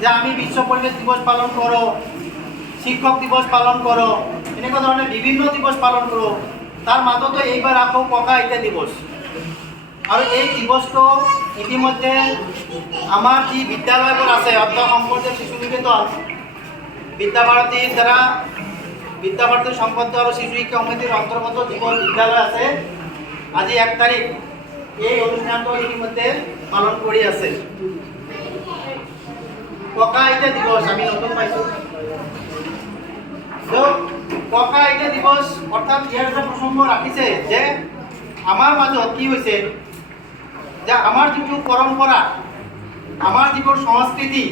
যে আমি বিশ্ব পৰিৱেশ দিৱস পালন কৰোঁ, শিক্ষক দিৱস পালন কৰোঁ, এনেকুৱা ধৰণে বিভিন্ন দিৱস পালন কৰোঁ। তাৰ মাজতো এইবাৰ আকৌ ককা আইতা দিৱস। আৰু এই দিৱসটো ইতিমধ্যে আমাৰ যি বিদ্যালয়বোৰ আছে, অৰ্থাৎ শংকৰদেৱ শিশু নিকেতন, বিদ্যাভাৰতীৰ দ্বাৰা বিদ্যাভাৰতী সম্পদ আৰু শিশু শিক্ষা সমিতিৰ অন্তৰ্গত যিবোৰ বিদ্যালয় আছে, আজি 1 তাৰিখ এই অনুষ্ঠানটো ইতিমধ্যে পালন কৰি আছে। ককা আইতা দিৱস আমি নতুন পাইছোঁ। ককা আইতা দিৱস অৰ্থাৎ ইয়াৰ এটা প্ৰসংগ ৰাখিছে যে আমাৰ মাজত কি হৈছে যে আমাৰ যিটো পৰম্পৰা, আমাৰ যিবোৰ সংস্কৃতি,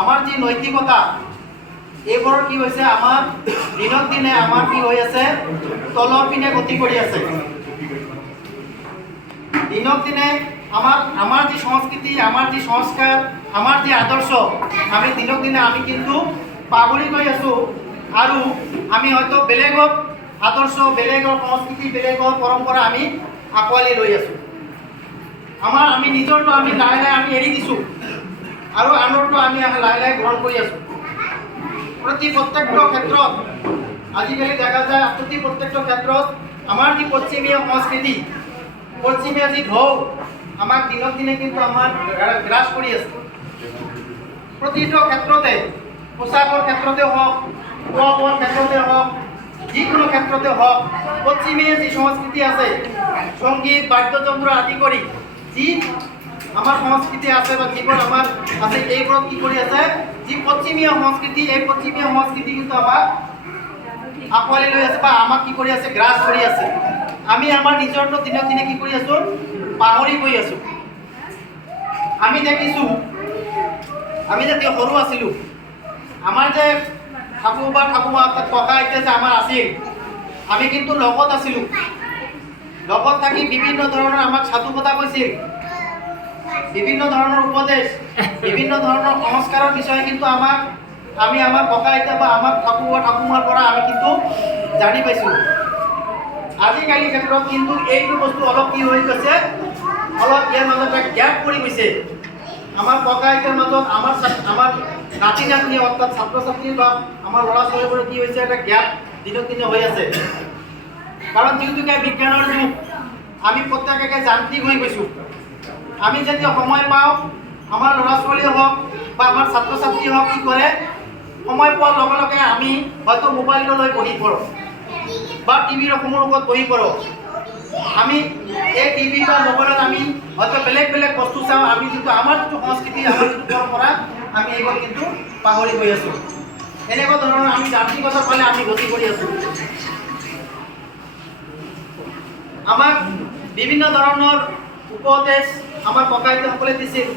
আমাৰ যি নৈতিকতা, এইবোৰৰ কি হৈছে আমাৰ দিনক দিনে আমাৰ কি হৈ আছে, তলৰ পিনে গতি কৰি আছে। দিনক দিনে আমাৰ যি সংস্কৃতি, আমাৰ যি সংস্কাৰ, আমাৰ যি আদৰ্শ, আমি দিনক দিনে আমি কিন্তু পাহৰি গৈ আছোঁ। আৰু আমি হয়তো বেলেগৰ আদৰ্শ, বেলেগৰ সংস্কৃতি, বেলেগৰ পৰম্পৰা আমি আঁকোৱালি লৈ আছোঁ। আমি নিজৰটো আমি লাহে লাহে আমি এৰি দিছোঁ আৰু আনৰটো আমি লাহে লাহে গ্ৰহণ কৰি আছোঁ। প্ৰত্যেকটো ক্ষেত্ৰত আজিকালি দেখা যায়, প্ৰত্যেকটো ক্ষেত্ৰত আমাৰ যি পশ্চিমীয়া সংস্কৃতি, পশ্চিমীয়া যি ঢৌ আমাক দিনক দিনে কিন্তু আমাৰ গ্ৰাস কৰি আছে। প্ৰতিটো ক্ষেত্ৰতে, পোচাকৰ ক্ষেত্ৰতে হওক, খোৱা বোৱাৰ ক্ষেত্ৰতে হওক, যিকোনো ক্ষেত্ৰতে হওক, পশ্চিমীয়া যি সংস্কৃতি আছে, সংগীত বাদ্যযন্ত্ৰ আদি কৰি যি আমাৰ সংস্কৃতি আছে বা যিবোৰ আমাৰ আছে, এইবোৰত কি কৰি আছে, যি পশ্চিমীয়া সংস্কৃতি, এই পশ্চিমীয়া সংস্কৃতি কিন্তু আমাক আঁকোৱালি লৈ আছে বা আমাক কি কৰি আছে, গ্ৰাস কৰি আছে। আমি আমাৰ নিজৰটো দিনক দিনে কি কৰি আছোঁ, পাহৰি গৈ আছোঁ। আমি দেখিছোঁ, আমি যেতিয়া সৰু আছিলোঁ, আমাৰ যে ঠাকুৰ বা ঠাকুমা অৰ্থাৎ ককা আইতা যে আমাৰ আছিল, আমি কিন্তু লগত আছিলোঁ। লগত থাকি বিভিন্ন ধৰণৰ আমাক সাধু কথা কৈছিল, বিভিন্ন ধৰণৰ উপদেশ, বিভিন্ন ধৰণৰ সংস্কাৰৰ বিষয়ে কিন্তু আমি আমাৰ ককা আইতা বা আমাৰ ঠাকুৰ বা ঠাকুমাৰ পৰা আমি কিন্তু জানি পাইছিলোঁ। আজিকালি ক্ষেত্ৰত কিন্তু এইটো বস্তু অলপ কি হৈ গৈছে, অলপ ইয়াৰ মাজত এটা গেপ পৰি গৈছে। আমাৰ ককা আইতাৰ মাজত আমাৰ নাতি নাতনি অৰ্থাৎ ছাত্ৰ ছাত্ৰী বা আমাৰ ল'ৰা ছোৱালীবোৰৰ কি হৈছে, এটা গেপ দিনক দিনে হৈ আছে। কাৰণ যিহেতুকে বিজ্ঞানৰ যুগ, আমি প্ৰত্যেকে যান্ত্ৰিক হৈ গৈছোঁ। আমি যেতিয়া সময় পাওঁ, আমাৰ ল'ৰা ছোৱালী হওক বা আমাৰ ছাত্ৰ ছাত্ৰী হওক, কি কৰে, সময় পোৱাৰ লগে লগে আমি হয়তো মোবাইলটো লৈ বহি পৰোঁ বা টিভিৰ সন্মুখত বহি পৰোঁ। আমি এই টিভি বা মোবাইলত আমি হয়তো বেলেগ বেলেগ বস্তু চাওঁ। আমি যিটো আমাৰ যিটো সংস্কৃতি, আমাৰ যিটো পৰম্পৰা, আমি এইবোৰ কিন্তু পাহৰি গৈ আছোঁ। এনেকুৱা ধৰণৰ আমি যান্ত্ৰিকতাৰ ফালে আমি গতি কৰি আছোঁ। আমাক বিভিন্ন ধৰণৰ উপদেশ আমাৰ ককা আইতাসকলে দিছিল।